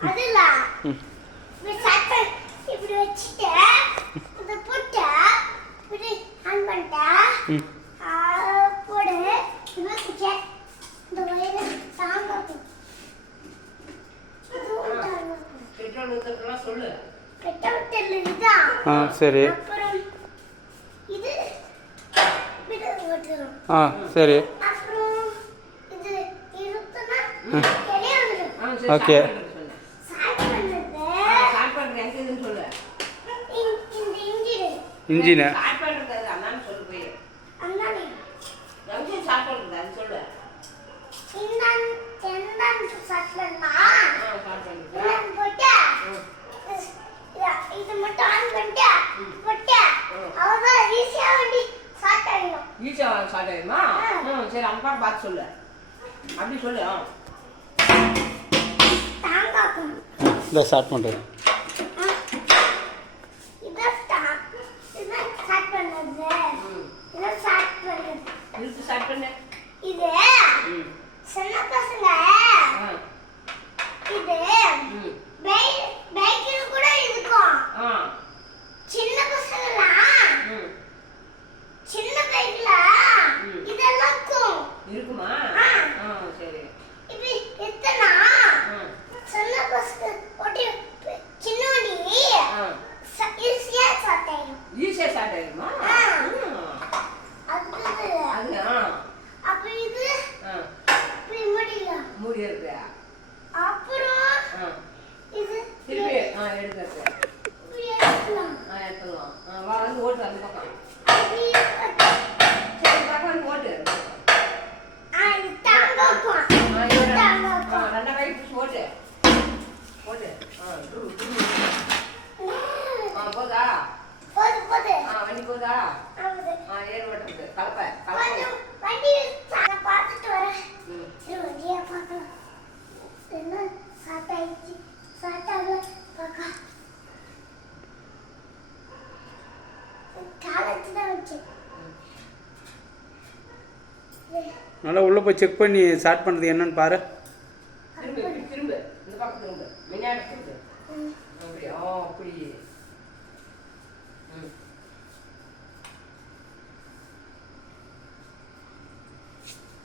அதுல இப்படி சட்டை இப்படி வச்சிட்டு இத போட்டா இப்படி ஆன் பண்ணிட்டா போடு இது குச்சே இந்த வயல தாங்க பெட்ரோல் ஊத்தறதெல்லாம் சொல்லு பெட்ரோல் தெரியலடா சரி அப்புறம் இது விடு ஓட்டுறோம் சரி அப்புறம் இது இருத்தனா கெளிய வந்துரும் ஓகே ஸ்டார்ட் பண்றது எங்கன்னு சொல்லு இந்த இன்ஜின் ஸ்டார்ட் பண்றது அண்ணான்னு சொல்லு போய் அண்ணானே எங்க ஸ்டார்ட் பண்றது சொல்லு இந்த ஸ்டார்ட் பண்ணா ஸ்டார்ட் பண்ணுங்க போட்டா இது மட்டும் ஆன் பண்ணிட்டா போட்டா அவ்வளவுதான் ஈஸியா வண்டி ஸ்டார்ட் ஆயிடும் ஈஸியா ஸ்டார்ட் ஆயிடுமா சரி அந்த பாட்டு சொல்லு அப்படி சொல்லு தாங்காக்கும் இந்த ஸ்டார்ட் பண்ணுறேன் இத ஸ்டார்ட் பண்ணது இத ஸ்டார்ட் பண்ணது இது ஸ்டார்ட் பண்ணு இது சின்ன பசங்க இது பைக்கில் கூட இருக்கும் சின்ன பசங்கலாம் சின்ன பைக்ல இதெல்லாம் இருக்குமா சரி இப்படி எத்தனா சின்ன பசங்க ஓட்டி சின்ன வண்டி ஈஸியா ஸ்டார்ட் ஆயிடும் ஈஸியா ஸ்டார்ட் ஆயிடுமா அது அப்ப இது இப்படி மூடி இருக்கு அப்புறம் இது திருப்பி எடுக்கிறது எடுத்துடலாம் வா வந்து ஓட்டு அந்த பக்கம் சரி பக்கம் வந்து ஓட்டு ரெண்டா கை பிடிச்சி ஓட்டு ஓட்டு போதா வண்டி போதா ஏறு ஓட்டுறது கலப்பை வண்டி பார்த்துட்டு வரேன் வண்டியா பார்க்கலாம் என்ன ஸ்டார்ட் ஆயிடுச்சு ஸ்டார்ட் ஆகல பார்க்கலாம் காலேஜ் தான் வச்சு நல்லா உள்ளே போய் செக் பண்ணி ஸ்டார்ட் பண்ணுறது என்னன்னு பாரு திரும்ப இந்த பக்கம் திரும்ப முன்னாடி திரும்ப அப்படி அப்படி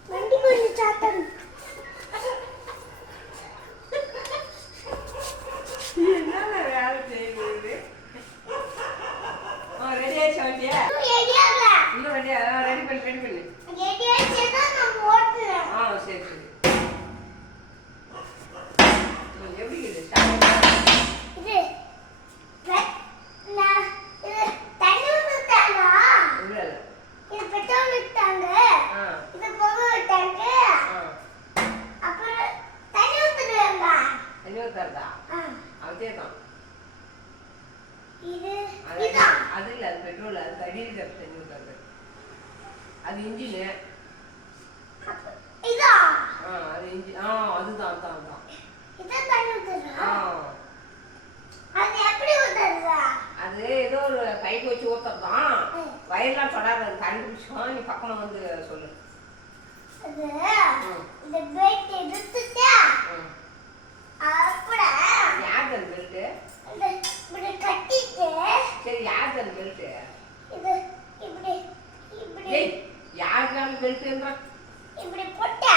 வண்டி கொஞ்சம் ஸ்டார்ட் ஆகும் என்ன வேலை செய்யுது ரெடி ஆயிடுச்சு வண்டியா இன்னும் ரெடியா ரெடி பண்ணு சரி சரி எப்படி இது தண்ணி ஊத்தாங்க இல்ல இது பெட்ரோல் விட்டாங்க இது போக டேங்க் அப்புறம் தண்ணி ஊத்துறாங்க தண்ணி ஊத்துறதா அதேதான் இது அது இல்ல அது பெட்ரோல் அது அடியில் தண்ணி ஊத்துறது அது இன்ஜின் இதா அது இன்ஜின் அதுதான் அதான் இத தண்ணி ஊத்துறா அது எப்படி ஊத்துறதா அது ஏதோ ஒரு பைப் வச்சு ஊத்துறதான் வயர்லாம் சொல்லாத தண்ணி பிடிச்சோம் நீ பக்கமா வந்து சொல்லு அது இந்த பெல்ட் எடுத்துட்டா அப்பட யார் அந்த பெல்ட் இந்த இப்படி கட்டிட்டு சரி யார் அந்த பெல்ட் இது இப்படி இப்படி யார் அந்த பெல்ட்ன்றா இப்படி போட்டா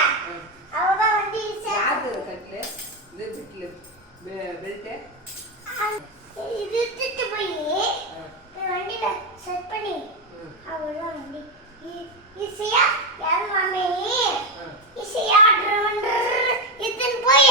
அவதான் வண்டி யார் கட்டில இந்த பெல்ட்ல பெல்ட் இது எடுத்துட்டு போய் வண்டியில செட் பண்ணி அவ்வளோதான் வண்டி ஈஸியா யார் மாமி ஈஸியா இத்தனை போய்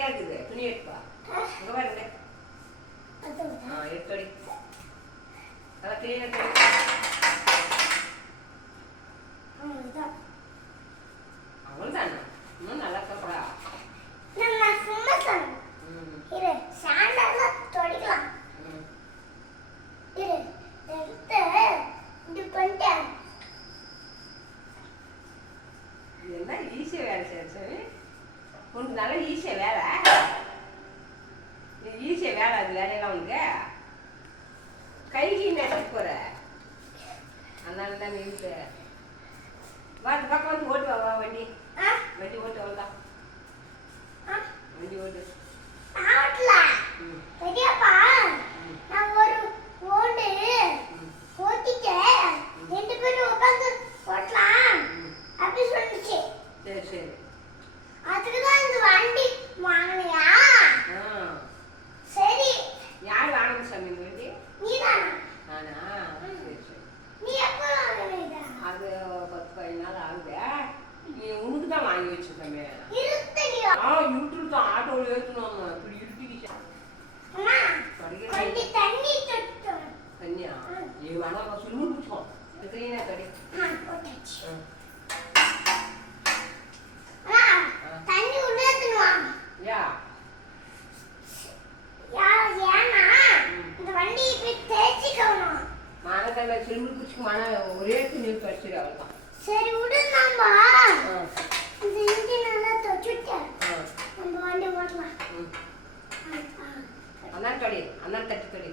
கேட்குது துணி எடுப்பா இங்கே பாருங்க எடுத்தோடி நல்லா கிளீனாக அவ்வளோதானே இன்னும் நல்லா இருக்கக்கூடா நான் சும்மா சொன்னேன் இரு சாண்டெல்லாம் தொடிக்கலாம் இரு எடுத்து இது பண்ணிட்டேன் இது என்ன ஈஸியாக வேலை செய்ய உனக்கு நல்லா ஈஸியாக வேலை இது ஈஸியாக வேலை அது வேலையெல்லாம் உனக்கு கைக்கு நட்டுட்டு போகிற அதனால தான் நிறுத்து வா இந்த பக்கம் வந்து ஓட்டு வா வண்டி வண்டி ஓட்டு அவ்வளோதான் வண்டி ஓட்டு பெரியப்பா நான் ஒரு ஓடு ஓட்டிட்டேன் 2 பேரும் உட்காந்து ஓட்டலாம் அப்படி சொல்லிச்சு சரி சரி அதுக்கு தான் இந்த வண்டி வாங்கினியா சரி யார் வாங்கணும் சாமி இந்த வண்டி நீதானா நானா சரி சரி நீ எப்போ வாங்கினீங்க அது 10-15 நாள் ஆகுது நீ உனக்கு தான் வாங்கி வச்சு சாமி இருத்தனியா யூடியூப் தான் ஆட்டோவில் ஏற்றணும் இப்படி இருட்டிக்கிச்சு அம்மா கொஞ்சம் தண்ணி தொட்டு தண்ணியா ஏ வேணா சொல்லி பிடிச்சோம் கிளீனா தடி போட்டாச்சு தண்ணி உள்ளதுனுவா யா ஏன்னா இந்த வண்டி இப்படி தேய்ச்சிக்கணும் மனதில் சிலும்பு பிடிச்சிக்கு மன ஒரே துணி வச்சிரு அவ்வளோதான் சரி விடு நம்ம இந்த இன்ஜின் எல்லாம் தொச்சுட்டேன் நம்ம வண்டி ஓட்டலாம் அண்ணன் தொடி அண்ணன் தட்டி தொடி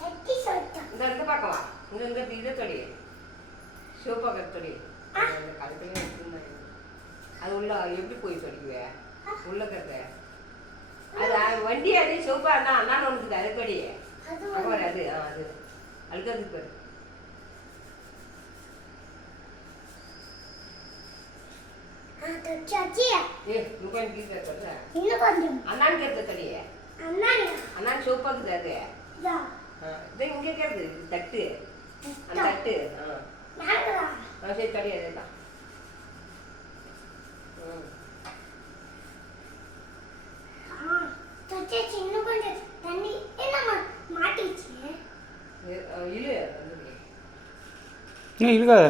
தட்டி சொல்லிட்டேன் இந்த பார்க்கவா இந்த இதை தொடி சிவப்பாக்க தொடி இந்த கழுத்துலையும் வச்சுருந்தாங்க அது உள்ள எப்படி போய் தொடிக்குவே உள்ள கருத்து அது வண்டி அது சிவப்பா இருந்தால் அண்ணான்னு ஒன்று அது தொடி அங்கே அது அது அழுக்காது பாரு தொச்சாச்சி ஏ முக்கான் கீழே சொல்ற இன்னும் கொஞ்சம் அண்ணான்னு கேட்குது தொடி அண்ணாங்க அண்ணான்னு சிவப்பாக்குது அது இதா இதை இங்கே கேட்குது தட்டு அந்த தட்டு நாங்களா சரி தொடி அதே தான் தொச்சாச்சி இன்னும் கொஞ்சம் தண்ணி என்னம்மா மாட்டிச்சு இழு இன்னும் இருக்காது